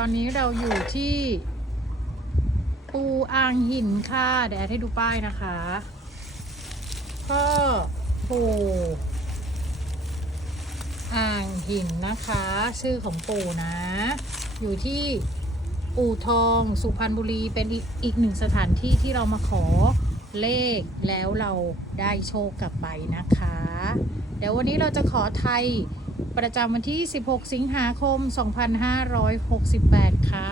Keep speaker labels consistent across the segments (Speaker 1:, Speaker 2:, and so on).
Speaker 1: อนนี้เราอยู่ที่ ปูอ่างหินค่ะเดี๋ยวแอดให้ดูป้ายนะคะพ่อปูอ่างหินนะคะ ชื่อของปู่นะ อยู่ที่อู่ทองสุพรรณบุรีเป็นอีกอีกหนึ่งสถานที่ที่เรามาขอเลขแล้วเราได้โชคกลับไปนะคะ เดี๋ยววันนี้เราจะขอไทย ประจำวันที่ 16 สิงหาคม 2568 ค่ะ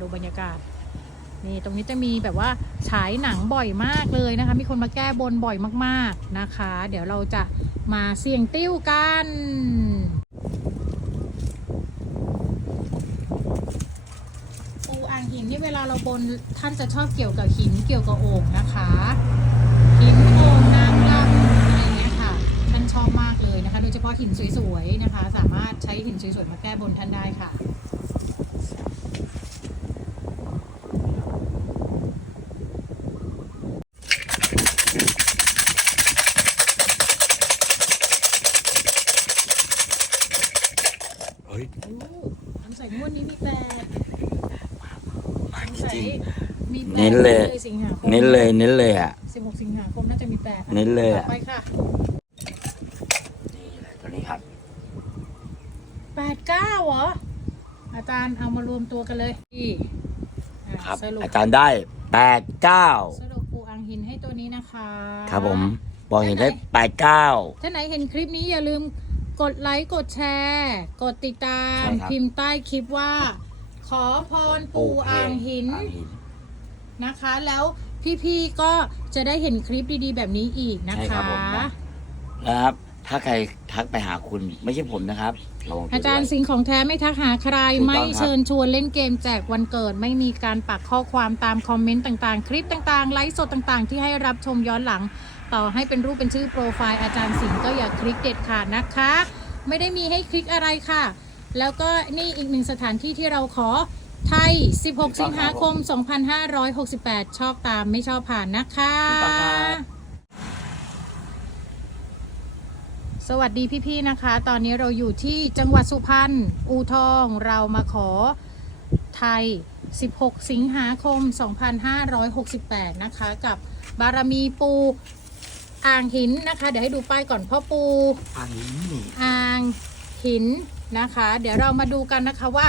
Speaker 1: ดูบรรยากาศ นี่ตรงนี้จะมีแบบว่าฉายหนังบ่อยมากเลยนะคะ มีคนมาแก้บนบ่อยมากๆนะคะ เดี๋ยวเราจะมาเสี่ยงติ้วกันปูอ่างหินนี่เวลาเราบนท่านจะชอบเกี่ยวกับหินเกี่ยวกับโอ่งนะคะ สวยๆนะคะ สามารถใช้หินสวยๆมาแก้บนท่านได้ค่ะ
Speaker 2: เฮ้ย
Speaker 1: โอ้สงสัยงวดนี้มีแปด
Speaker 2: มา
Speaker 1: สง
Speaker 2: จ
Speaker 1: สัย
Speaker 2: ริง
Speaker 1: มีแปด
Speaker 2: เน้นเลย
Speaker 1: สิงหาคม
Speaker 2: ๆเน้นเลยเน้นเลยอะ
Speaker 1: สิบหกสิงหาคมน่าจะมีแปด
Speaker 2: เน้นเลย
Speaker 1: ต่
Speaker 2: อะ
Speaker 1: อไปค่ะ
Speaker 2: นี่เลยตัวนี้ครับ
Speaker 1: แป ดเก้าเหรอ อาจารย์เอามารวมตัวกันเลยนี่อะ
Speaker 2: ครับ
Speaker 1: สรุป
Speaker 2: อาจารย์ได้แปดเก้า
Speaker 1: สรุปปูอังหินให้ตัวนี้นะคะ
Speaker 2: ครับผมบอกเห็นได้แปดเก้า
Speaker 1: ถ้าไหนเห็นคลิปนี้อย่าลืมกดไลค์กดแชร์ กดติดตาม
Speaker 2: ใช่ครับ
Speaker 1: พิมพ์ใต้คลิปว่า ขอพรปูอ่างหิน
Speaker 2: อ่างหิน
Speaker 1: นะคะ แล้วพี่ ๆ ก็จะได้เห็นคลิปดีๆ แบบนี้อีกนะ
Speaker 2: ใช่ครั
Speaker 1: คะ
Speaker 2: บผมนะ นะครับ ถ้าใครทักไปหาคุณไม่ใช่ผมนะครับระวังตัว
Speaker 1: อาจารย์
Speaker 2: ด้วย
Speaker 1: สิ่งของแท้ไม่ทักหาใคร
Speaker 2: ถูกต้อง
Speaker 1: ไม่
Speaker 2: ครับ
Speaker 1: เชิญชวนเล่นเกมแจกวันเกิด ไม่มีการปักข้อความตามคอมเมนต์ต่างๆ คลิปต่างๆ ไลฟ์สดต่างๆ ที่ให้รับชมย้อนหลัง ต่อให้เป็นรูปเป็นชื่อโปรไฟล์อาจารย์สิงห์ก็อย่าคลิกเด็ดขาดนะคะ ไม่ได้มีให้คลิกอะไรค่ะ แล้วก็นี่อีกหนึ่งสถานที่ที่เราขอไทย 16 สิงหาคม 2568 ชอบตามไม่ชอบผ่านนะคะ
Speaker 2: ถูกต้องครับ
Speaker 1: สวัสดีพี่ๆนะคะ ตอนนี้เราอยู่ที่จังหวัดสุพรรณอูทองเรามาขอไทย 16 สิงหาคม 2568 นะคะ กับบารมีปูอ่างหินนะคะ เดี๋ยวให้ดูป้ายก่อนพ่อปู
Speaker 2: อ่างหินนี่
Speaker 1: อ่างหินนะคะ เดี๋ยวเรามาดูกันนะคะว่า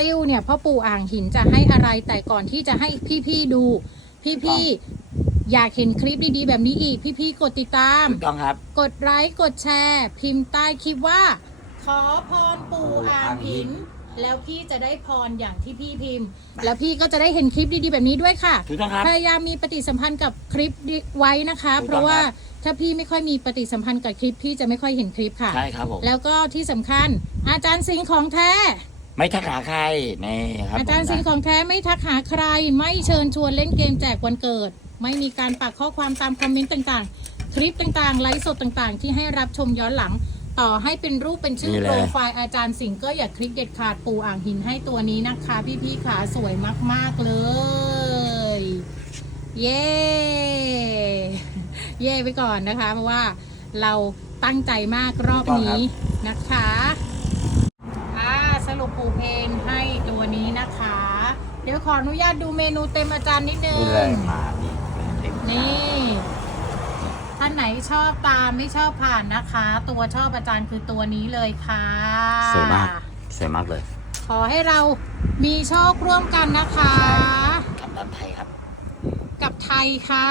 Speaker 1: ติ้วเนี่ยพ่อปู่อ่างหินจะให้อะไรแต่ก่อนที่จะให้พี่ๆดู พี่ๆ อยากเห็นคลิปดีๆ แบบนี้อีก พี่ๆ กดติดตาม
Speaker 2: ถูกต้องครับ
Speaker 1: กดไลค์กดแชร์ พิมพ์ใต้คลิปว่า ขอพรปู่อ่างหิน แล้วพี่จะได้พรอย่างที่พี่พิมพ์ แล้วพี่ก็จะได้เห็นคลิปดีๆ แบบนี้ด้วยค่ะ
Speaker 2: ถูกต้องครับ
Speaker 1: พยายามมีปฏิสัมพันธ์กับคลิปไว้นะคะ
Speaker 2: ถูกต้อง
Speaker 1: เพราะว่า
Speaker 2: ครับ
Speaker 1: ถ้าพี่ไม่ค่อยมีปฏิสัมพันธ์กับคลิปพี่จะไม่ค่อยเห็นคลิปค่ะ
Speaker 2: ใช่ครับผม
Speaker 1: แล้วก็ที่สำคัญ อาจารย์สิงห์ของแท้
Speaker 2: ไม่ทักหาใครนี่ครับ
Speaker 1: อาจารย์
Speaker 2: ผมนะ
Speaker 1: สิงห์ของแท้ไม่ทักหาใคร ไม่เชิญชวนเล่นเกมแจกวันเกิด ไม่มีการปักข้อความตามคอมเมนต์ต่างๆ คลิปต่างๆ ไลฟ์สดต่างๆ ที่ให้รับชมย้อนหลัง ต่อให้เป็นรูปเป็นชื่อโปรไฟล์อาจารย์สิงห์ก็อย่าคลิกเด็ดขาดปูอ่างหินให้ตัวนี้นะคะ พี่ๆขาสวยมากๆเลย เย้ เย่ไปก่อนนะคะ เพราะว่าเราตั้งใจมากรอบนี้นะคะอ่าสรุปปูเพนให้ตัวนี้นะคะ เดี๋ยวขออนุญาตดูเมนูเต็มอาจารย์นิดนึง
Speaker 2: นี่เลยมานี่เต็ม
Speaker 1: นี่ ท่านไหนชอบตามไม่ชอบผ่านนะคะ ตัวชอบอาจารย์คือตัวนี้เลยค่ะ
Speaker 2: สวยมากสวยมากเลย
Speaker 1: ขอให้เรามีโชคร่วมกันนะคะ
Speaker 2: กับน้ำไทยครับ
Speaker 1: กับไทยค่ะ